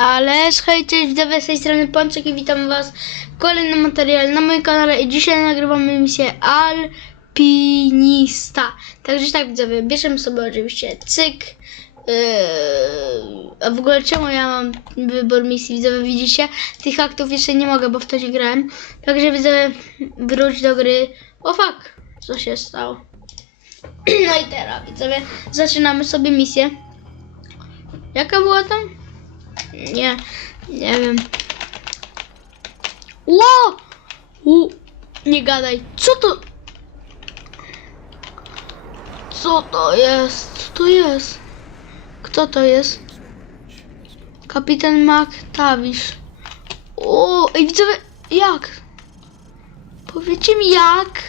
Ale słuchajcie, widzowie z tej strony Pączek i witam was w kolejnym materiale na moim kanale i dzisiaj nagrywamy misję Alpinista. Także tak widzowie, bierzemy sobie oczywiście cyk. Yy, a w ogóle czemu ja mam wybór misji? Widzowie widzicie? Tych aktów jeszcze nie mogę, bo w to nie grałem. Także widzowie, wróć do gry. O fuck, co się stało? No i teraz widzowie, zaczynamy sobie misję. Jaka była tam? Nie, nie wiem. Ło! U, nie gadaj. Co to? Co to jest? Co to jest? Kto to jest? Kapitan McTavish. O, ej widzowie, jak? Powiedzcie mi jak?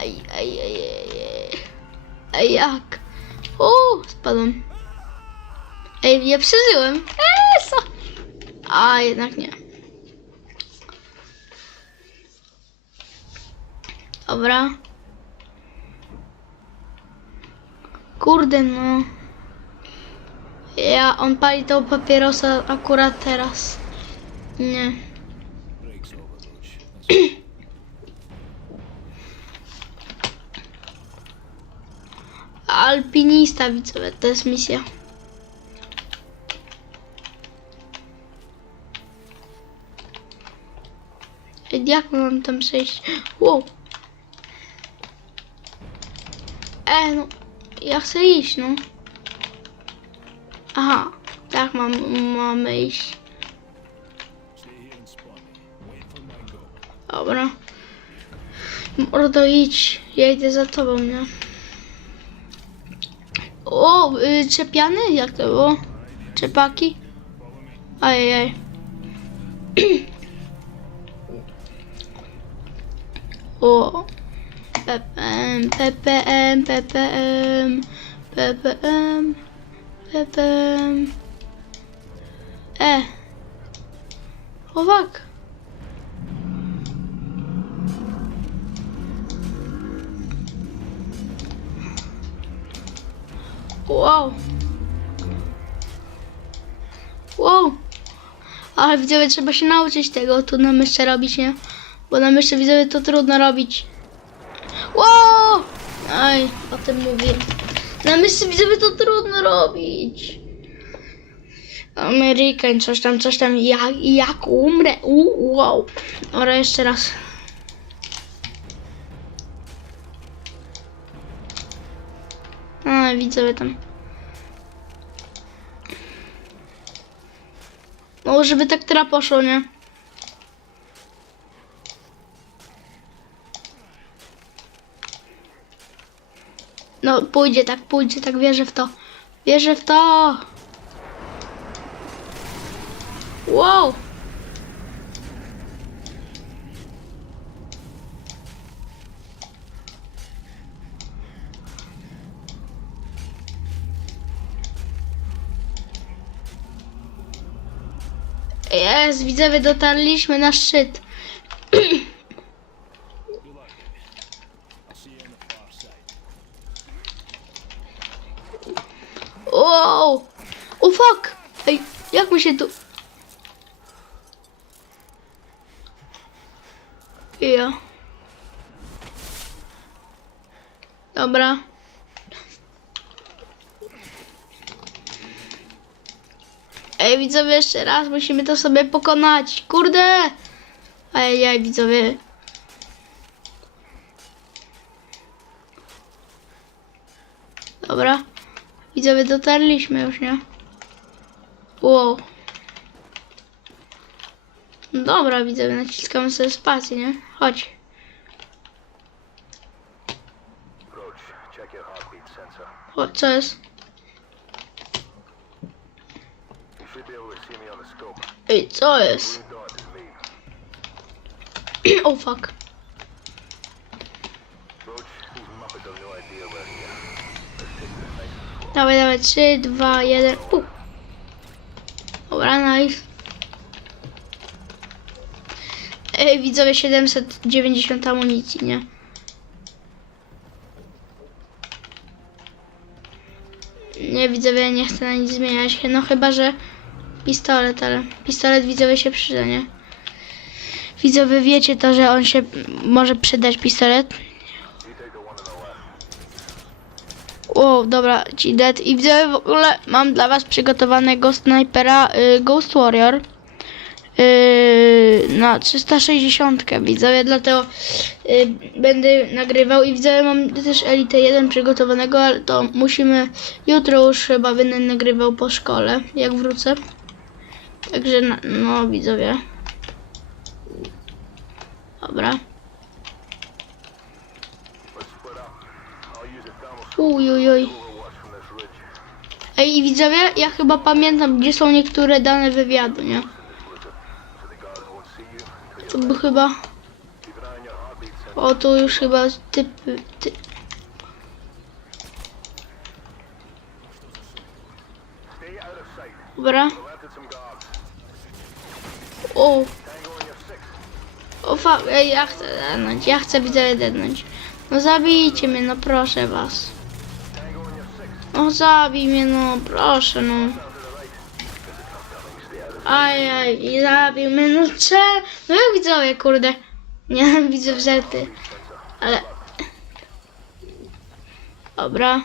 Ej, ej, ej, ej, ej. Ej, jak? O, spadłem. Ej, ja przeżyłem. Eee? A, jednak nie. Dobra. Kurde, no. Ja, on pali tą papierosa akurat teraz. Nie. Alpinista, widzowie, to jest misja. Jak mam tam przejść? Wow. E, no. Ja chcę iść, no. Aha. Tak mam, mamy iść. Dobra. Mordo, idź. Ja idę za tobą, nie? O, y, czepiany? Jak to było? Czepaki? Ajajaj. O. PPM, PPM, PPM, PPM, PPM. E. Fuck. Wow. Wow. Ale widzowie, trzeba się nauczyć tego tu na myszce robić, nie? Bo na myszce widzowie to trudno robić. Wow! Aj, o tym mówię. Na myszce widzowie to trudno robić. Amerykań, coś tam, coś tam. Jak, jak umrę? U, wow. Dobra, jeszcze raz. A, widzowie tam. No, żeby tak teraz poszło, nie? No, pójdzie tak, pójdzie tak, wierzę w to. Wierzę w to. Wow. Jest, widzowie, dotarliśmy na szczyt. Wow! O fuck! Ej, jak my się tu... Ja. Dobra. Ej, widzowie, jeszcze raz musimy to sobie pokonać. Kurde! Ej, ej, widzowie. Dobra. Widzowie, dotarliśmy już, nie? Wow. Dobra, widzowie, naciskamy sobie spację, nie? Chodź. Chodź, co jest? Ej, co jest? Oh, fuck. Roach, no. Dawaj, dawaj, 3, 2, 1. U. Dobra, nice. Ej, widzowie, 790 amunicji, nie? Nie, widzowie, nie chcę na nic zmieniać. No chyba, że pistolet, ale pistolet widzowie się przyda, nie? Widzowie wiecie to, że on się może przydać pistolet. O, dobra, ci dead. I widzowie w ogóle mam dla was przygotowanego snajpera y, Ghost Warrior. Yy, na 360 widzowie, dlatego yy, będę nagrywał i widzowie mam też Elite 1 przygotowanego, ale to musimy jutro już chyba będę nagrywał po szkole, jak wrócę. Także na, no widzowie. Dobra. Let's split up. I'll use a thermal Uj, uj, uj. score watch from this ridge. Ej, widzowie, ja chyba pamiętam, gdzie są niektóre dane wywiadu, nie? To by chyba... O, tu już chyba typy... Ty... Dobra. O, o fuck, ej, ja chcę dednąć, ja chcę widzowie dednąć. No zabijcie mnie, no proszę was. No zabij mnie, no proszę, no. Aj, aj, zabił mnie, no cze... No jak widzowie, kurde. Nie widzę wzety. Ale... Dobra.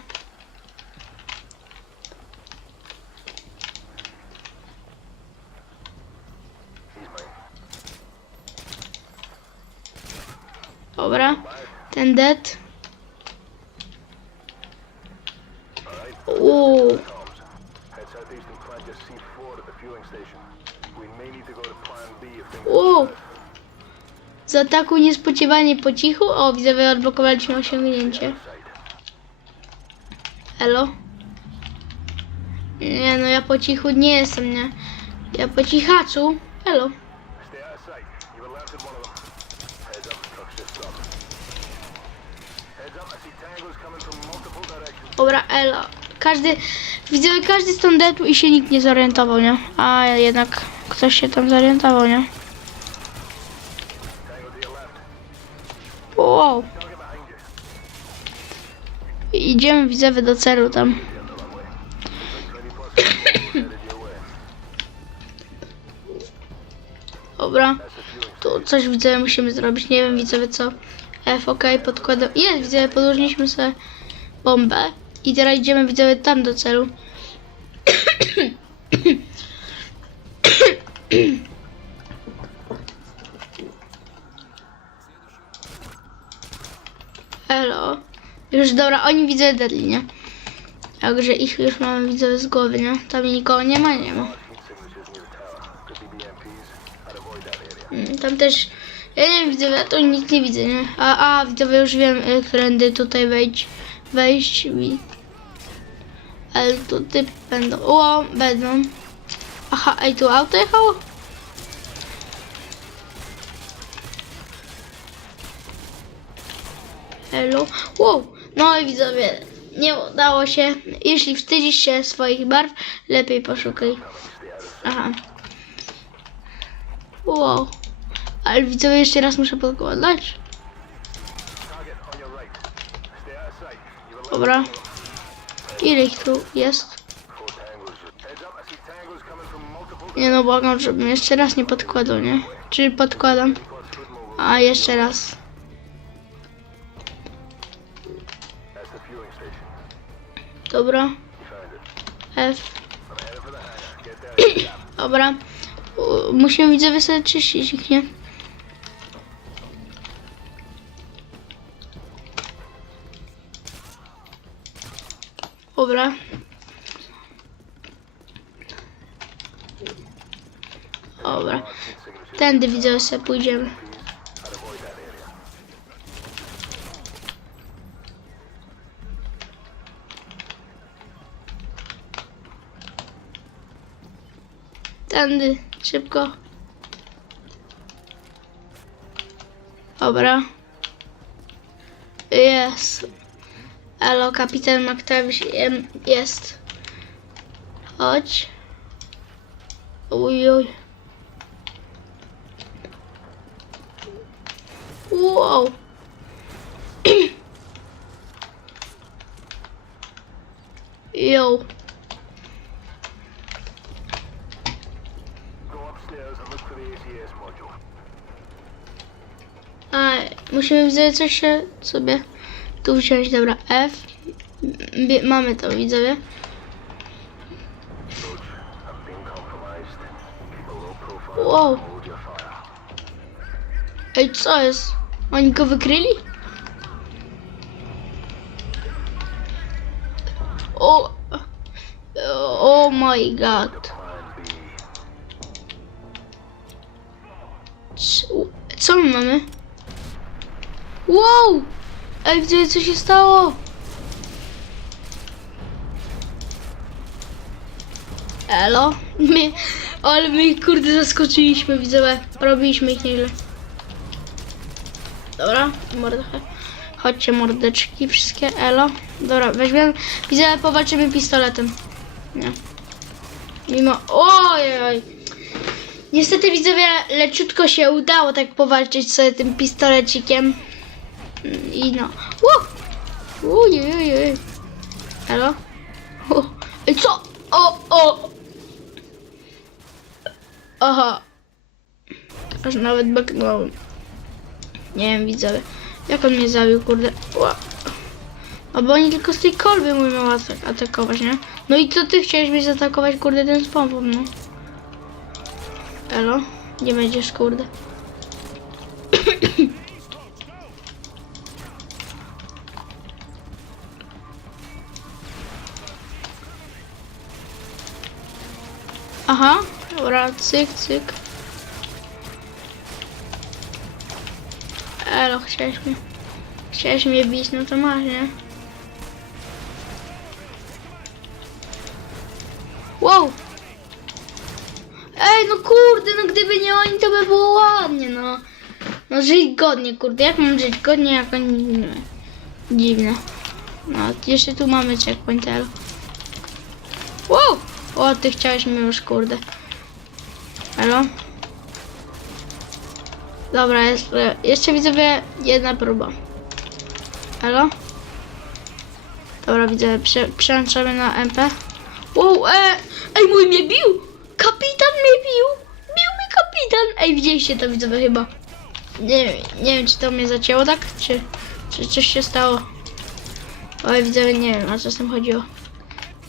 Dobra. Ten dead. Things Uuu. Z ataku niespodziewanie po cichu. O, widzowie, odblokowaliśmy osiągnięcie. Elo? Nie, no ja po cichu nie jestem, nie. Ja po cichaczu. Elo. Dobra, elo. Każdy, widzowie, każdy stąd deadł i się nikt nie zorientował, nie? A jednak ktoś się tam zorientował, nie? Wow. Idziemy, widzowie, do celu tam. 20 plus headed your way. Dobra. Tu coś widzowie musimy zrobić. Nie wiem widzowie co. F, ok, podkładam. Jest, widzowie, podłożyliśmy sobie bombę. I teraz idziemy widzowie tam do celu. Elo. Już dobra, oni widzę deadly, nie? Także ich już mamy widzowie z głowy, nie? Tam nikogo nie ma, nie ma. Mm, Tam też, ja nie widzowie, ja to nic nie widzę, nie? A, a, widzowie, już wiem, y, którędy tutaj wejść, wejść i... Ale tu typ będą, o, będą. Aha, ej, tu auto jechało? Hello, wow, no i widzowie, nie udało się. Jeśli wstydzisz się swoich barw, lepiej poszukaj. Aha. Wow. Ale widzowie jeszcze raz muszę podkładać. Dobra. Ile ich tu jest? Nie no, błagam, żebym jeszcze raz nie podkładał, nie? Czy podkładam? A, jeszcze raz. Dobra. F. Dobra. Musimy widzowie sobie czyścić ich, nie? Dobra. Dobra. Tędy widzowie sobie pójdziemy. Tędy, szybko. Dobra. Jest. Elo, kapitan McTavish jest. Chodź. Uj, uj. Wow. Yo. A, musimy widzę coś sobie tu wziąć. Dobra, F. Bie- mamy to, widzowie. Wow. Ej, co jest? Oni go wykryli? O! Oh my god. Co, co my mamy? Wow! Ej, widzę co się stało? Elo? My, ale my kurde zaskoczyliśmy, widzowie. Robiliśmy ich nieźle. Dobra, mordechę. Chodźcie mordeczki, wszystkie elo. Dobra, weźmiemy, widzę, powalczymy pistoletem. Nie. Mimo, ojej. Niestety widzowie, leciutko się udało tak powalczyć sobie tym pistolecikiem. I no. Ło! Ujej. Elo? O. Co? O, o! Aha. Aż nawet beknąłem. Nie wiem, widzowie. Jak on mnie zabił, kurde. Ła. A bo oni tylko z tej kolby mówią atak- atakować, nie? No i co ty chciałeś mnie zaatakować, kurde, ten z pompą, no. Elo? Nie będziesz, kurde. Aha, dobra, cyk, cyk. Elo, chciałeś mnie... Chciałeś mnie bić, no to masz, nie? Wow! Ej, no kurde, no gdyby nie oni, to by było ładnie, no. No żyć godnie, kurde, jak mam żyć godnie, jak oni... Dziwne. No, jeszcze tu mamy checkpoint, elo. O, ty chciałeś mnie już, kurde. Elo? Dobra, jest, jeszcze widzowie jedna próba. Elo? Dobra, widzę, prze, przełączamy na MP. Wow, e, ej, mój mnie bił! Kapitan mnie bił! Bił mi kapitan! Ej, widzieliście to widzowie chyba. Nie, nie wiem, czy to mnie zacięło tak, czy, czy coś się stało. Oj, widzowie, nie wiem, o co z tym chodziło.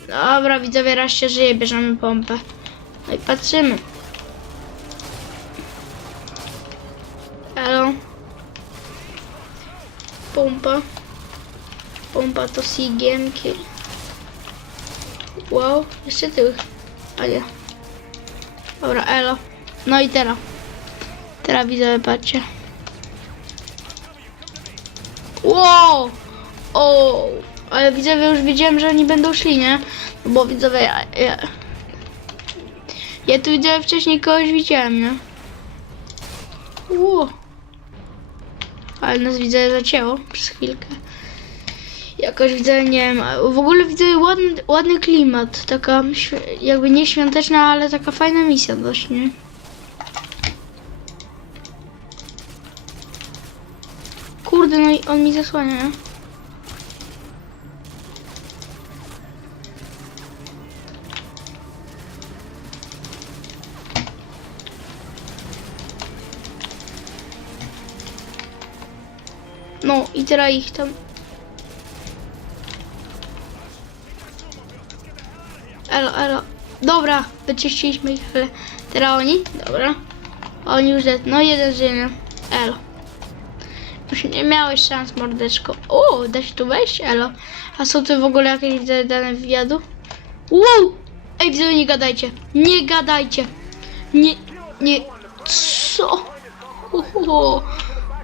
Dobra, widzowie, raz się żyje, bierzemy pompę. No i patrzymy. Elo. Pompa. Pompa to sigiemki. Wow, jeszcze tych. A nie. Dobra, elo. No i teraz. Teraz widzę, patrzcie. Wow! O! Ale widzowie już wiedziałem, że oni będą szli, nie? No Bo widzowie, ja, ja, ja tu widzę wcześniej kogoś widziałem, nie? Ło! Ale nas widzę zacięło przez chwilkę. Jakoś widzę, nie wiem, w ogóle widzę ładny, ładny klimat, taka jakby nie świąteczna, ale taka fajna misja dość, nie? Kurde, no i on mi zasłania, No i teraz ich tam. Elo, elo. Dobra, wyczyściliśmy ich, ale teraz oni? Dobra. Oni już, no jeden nie? Elo. Już nie miałeś szans, mordeczko. O, da się tu wejść? Elo. A są tu w ogóle jakieś widzę, dane wywiadu? Wow! Ej, widzowie, nie gadajcie. Nie gadajcie. Nie, nie. Co? Oho.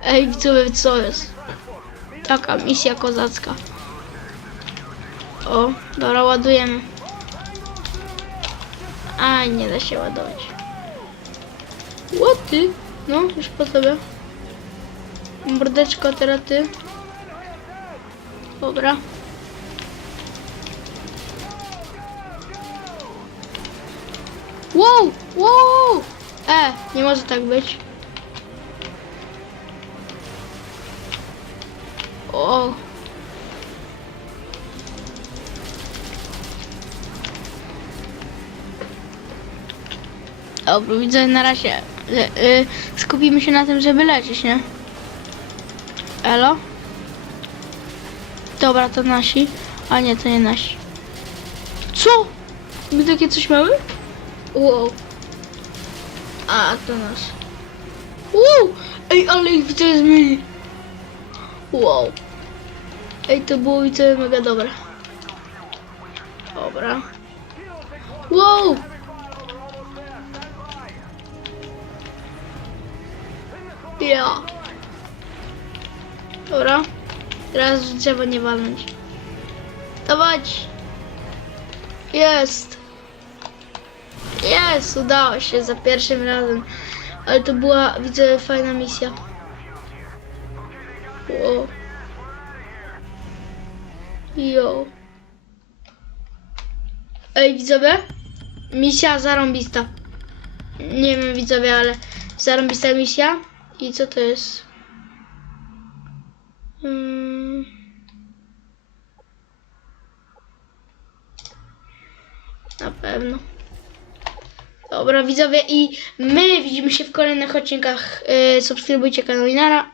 Ej, widzowie, co jest? Taka misja kozacka. O, dobra, ładujemy. A, nie da się ładować. Łoty? No, już po tobie. Mordeczko, teraz ty. Dobra. Wow, wow! E, nie może tak być. O. Dobra, widzę na razie. Le, y, skupimy się na tym, żeby leczyć, nie? Elo? Dobra, to nasi. A nie, to nie nasi. Co? My takie coś mamy? Wow. A, to nasz. Wow! Ej, ale ich widzę zmieni. Wow. Ej, to było widzę mega dobre. Dobra. Wow! Ja. Dobra. Teraz drzewo nie walnąć. Dawać. Jest. Jest, udało się za pierwszym razem. Ale to była, widzę, fajna misja. Wow. Jo. Ej, widzowie? Misja zarąbista. Nie wiem, widzowie, ale zarąbista misja. I co to jest? Mm. Na pewno. Dobra, widzowie, i my widzimy się w kolejnych odcinkach. Yy, subskrybujcie kanał Inara.